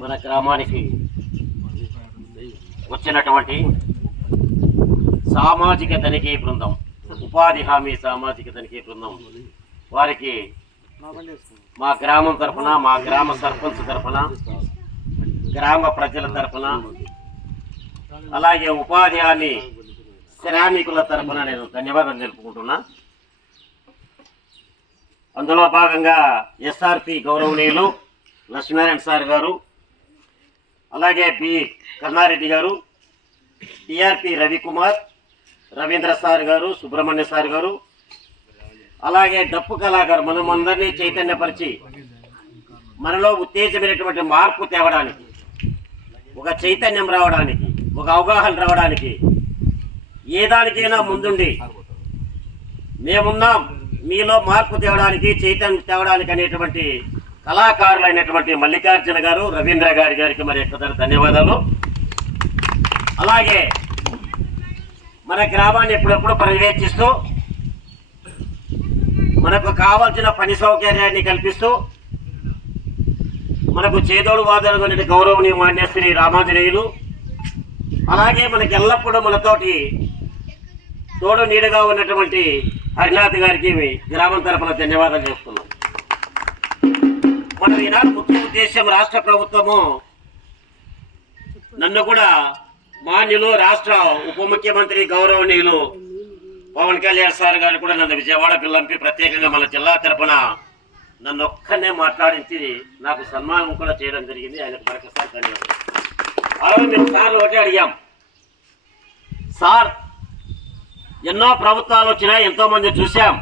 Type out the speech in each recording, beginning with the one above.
మన గ్రామానికి వచ్చినటువంటి సామాజిక తనిఖీ బృందం, ఉపాధి హామీ సామాజిక తనిఖీ బృందం వారికి మా గ్రామం తరఫున, మా గ్రామ సర్పంచ్ తరఫున, గ్రామ ప్రజల తరఫున, అలాగే ఉపాధి హామీ శ్రామికుల తరఫున నేను ధన్యవాదాలు తెలుపుకుంటున్నా. అందులో భాగంగా ఎస్ఆర్పి గౌరవనీయులు లక్ష్మీనారాయణ సార్ గారు, అలాగే పి కన్నారెడ్డి గారు, టిఆర్పి రవికుమార్, రవీంద్ర సార్ గారు, సుబ్రహ్మణ్య సార్ గారు, అలాగే డప్పు కళాకారు మనమందరినీ చైతన్యపరిచి మనలో ఉత్తేజమైనటువంటి మార్పు తేవడానికి, ఒక చైతన్యం రావడానికి, ఒక అవగాహన రావడానికి, ఏ దానికైనా ముందుండి మేమున్నాం మీలో మార్పు తేవడానికి, చైతన్యం తేవడానికి అనేటువంటి కళాకారులైనటువంటి మల్లికార్జున గారు, రవీంద్ర గారికి మరి ఎక్కువ ధన్యవాదాలు. అలాగే మన గ్రామాన్ని ఎప్పుడెప్పుడు పర్యవేక్షిస్తూ మనకు కావాల్సిన పని సౌకర్యాన్ని కల్పిస్తూ మనకు చేదోడు వాదోడు గౌరవనీయ మాన్యశ్రీ రామాంజనేయులు, అలాగే మనకి ఎల్లప్పుడూ మనతోటి తోడు నీడగా ఉన్నటువంటి హరినాథ్ గారికి గ్రామం తరఫున ధన్యవాదాలు చెప్తున్నాం. మన ఈనాడు ముఖ్య ఉద్దేశం, రాష్ట్ర ప్రభుత్వము నన్ను కూడా మాన్యులు రాష్ట్ర ఉప ముఖ్యమంత్రి గౌరవనీయులు పవన్ కళ్యాణ్ సార్ గారు కూడా నన్ను విజయవాడ పిల్లంపి ప్రత్యేకంగా మన జిల్లా తరఫున నన్ను ఒక్కనే మాట్లాడించి నాకు సన్మానం కూడా చేయడం జరిగింది. ఆయనకు మరొకసారి ధన్యవాదాలు. ఆ రోజు మేము సార్ ఒకటి అడిగాం, సార్ ఎన్నో ప్రభుత్వాలు వచ్చినాయి, ఎంతోమంది చూసాం,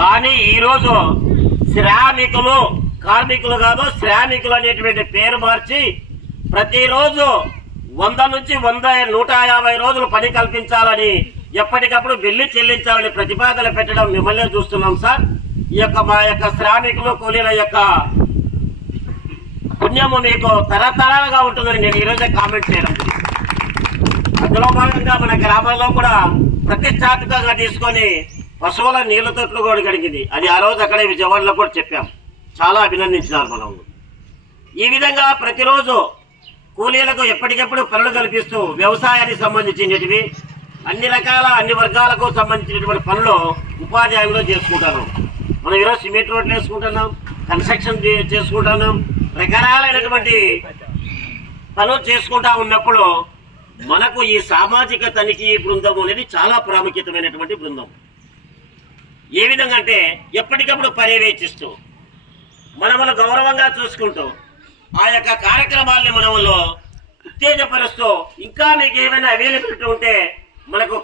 కానీ ఈరోజు శ్రామికులు, కార్మికులు కాదు శ్రామికులు అనేటువంటి పేరు మార్చి ప్రతిరోజు 100 నుంచి 150 రోజులు పని కల్పించాలని, ఎప్పటికప్పుడు బిల్లు చెల్లించాలని ప్రతిపాదన పెట్టడం మిమ్మల్ని చూస్తున్నాం సార్. ఈ యొక్క మా యొక్క శ్రామికులు కూలీల యొక్క పుణ్యము మీకు తరతరాలుగా ఉంటుందని నేను ఈరోజే కామెంట్ చేయడం. అందులో భాగంగా మన గ్రామంలో కూడా ప్రతిష్టాత్మకంగా తీసుకొని పశువుల నీళ్ళ తొట్లు కూడా గడిగింది. అది ఆ రోజు అక్కడే విజయవాడలో కూడా చెప్పాం, చాలా అభినందించినారు మనం. ఈ విధంగా ప్రతిరోజు కూలీలకు ఎప్పటికెప్పుడు పనులు కల్పిస్తూ వ్యవసాయానికి సంబంధించినవి అన్ని రకాల అన్ని వర్గాలకు సంబంధించినటువంటి పనులు ఉపాధి హామీలో చేసుకుంటారు. మనం ఈరోజు సిమెంట్ రోడ్లు వేసుకుంటున్నాం, కన్స్ట్రక్షన్ చేసుకుంటున్నాం, రకరకాలైనటువంటి పనులు చేసుకుంటా ఉన్నప్పుడు మనకు ఈ సామాజిక తనిఖీ బృందం అనేది చాలా ప్రాముఖ్యతమైనటువంటి బృందం. ఏ విధంగా అంటే ఎప్పటికప్పుడు పర్యవేక్షిస్తూ మనమును గౌరవంగా చూసుకుంటూ ఆ యొక్క కార్యక్రమాలని మనములో ఉత్తేజపరుస్తూ, ఇంకా మీకు ఏమైనా అవైలబిలిటీ ఉంటే మనకు